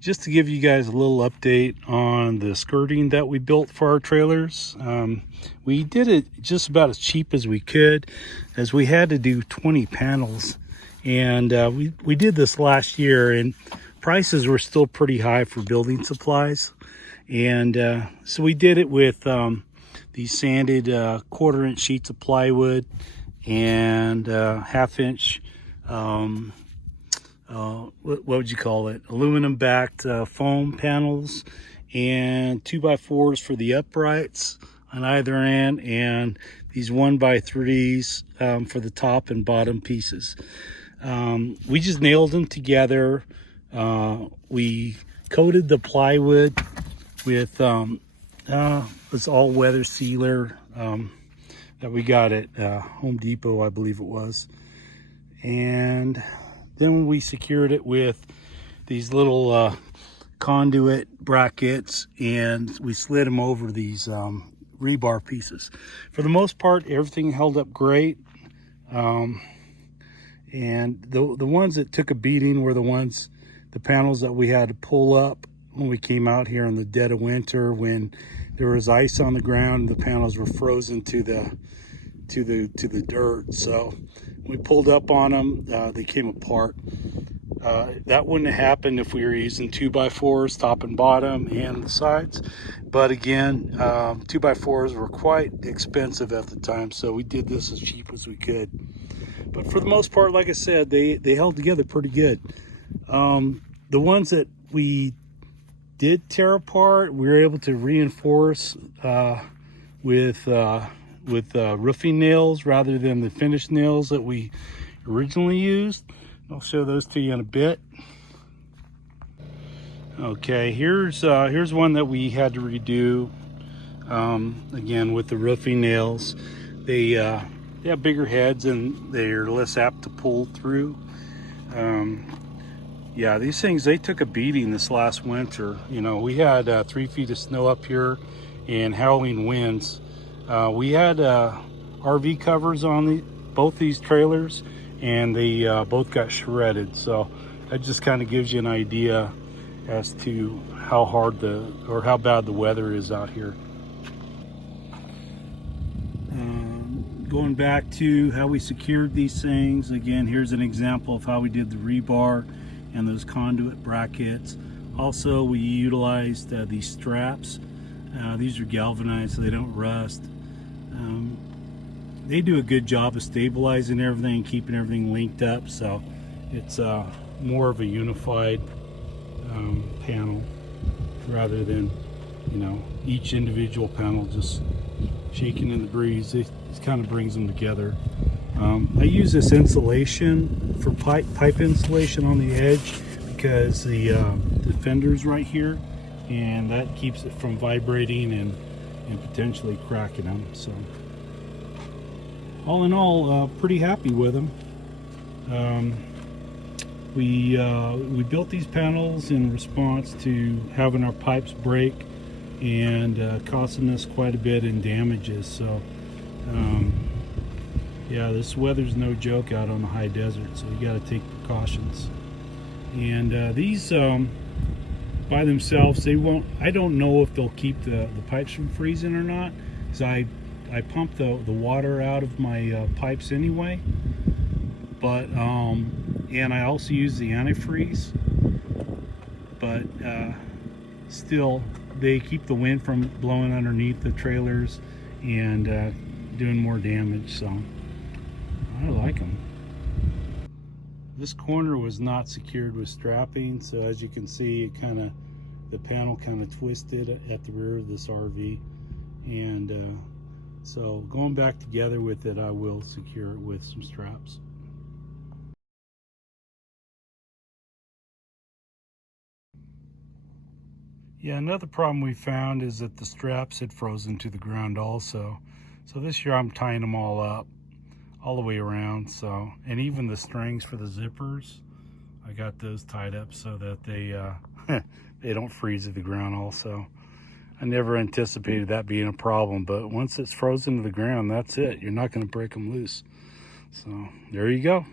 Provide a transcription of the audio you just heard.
Just to give you guys a little update on the skirting that we built for our trailers. We did it just about as cheap as we could, as we had to do 20 panels. And we did this last year, and prices were still pretty high for building supplies. And so we did it with these sanded 1/4-inch sheets of plywood and 1/2-inch what would you call it, aluminum backed foam panels, and 2x4s for the uprights on either end, and these 1x3s for the top and bottom pieces. We just nailed them together. We coated the plywood with this all-weather sealer that we got at Home Depot, I believe it was. And then we secured it with these little conduit brackets, and we slid them over these rebar pieces. For the most part, everything held up great. And the ones that took a beating were the panels that we had to pull up when we came out here in the dead of winter, when there was ice on the ground and the panels were frozen to the dirt. So we pulled up on them, they came apart. That wouldn't have happened if we were using 2x4s top and bottom and the sides. But again, 2x4s were quite expensive at the time, so we did this as cheap as we could. But for the most part, like I said, they held together pretty good. The ones that we did tear apart, we were able to reinforce with roofing nails rather than the finished nails that we originally used. I'll show those to you in a bit. Okay, here's one that we had to redo, again with the roofing nails. They have bigger heads and they're less apt to pull through. Yeah, these things, they took a beating this last winter. You know, we had 3 feet of snow up here and howling winds. We had RV covers on both these trailers, and they both got shredded. So that just kind of gives you an idea as to how hard how bad the weather is out here. Going back to how we secured these things, again, here's an example of how we did the rebar and those conduit brackets. Also, we utilized these straps. These are galvanized so they don't rust. They do a good job of stabilizing everything, keeping everything linked up, so it's more of a unified panel rather than, you know, each individual panel just shaking in the breeze. It kind of brings them together. I use this insulation for pipe insulation on the edge because the fender's right here, and that keeps it from vibrating and potentially cracking them. So all in all, pretty happy with them. We built these panels in response to having our pipes break and costing us quite a bit in damages. So yeah, this weather's no joke out on the high desert, so you got to take precautions. And these by themselves, they won't, I don't know if they'll keep the pipes from freezing or not, because I pump the water out of my pipes anyway. But and I also use the antifreeze, but still they keep the wind from blowing underneath the trailers and doing more damage. So I like them. This corner was not secured with strapping, so as you can see, the panel kind of twisted at the rear of this RV, and so going back together with it, I will secure it with some straps. Yeah, another problem we found is that the straps had frozen to the ground also. So this year I'm tying them all up all the way around. So, and even the strings for the zippers, I got those tied up so that they they don't freeze to the ground also. I never anticipated that being a problem, but once it's frozen to the ground, that's it. You're not going to break them loose. So there you go.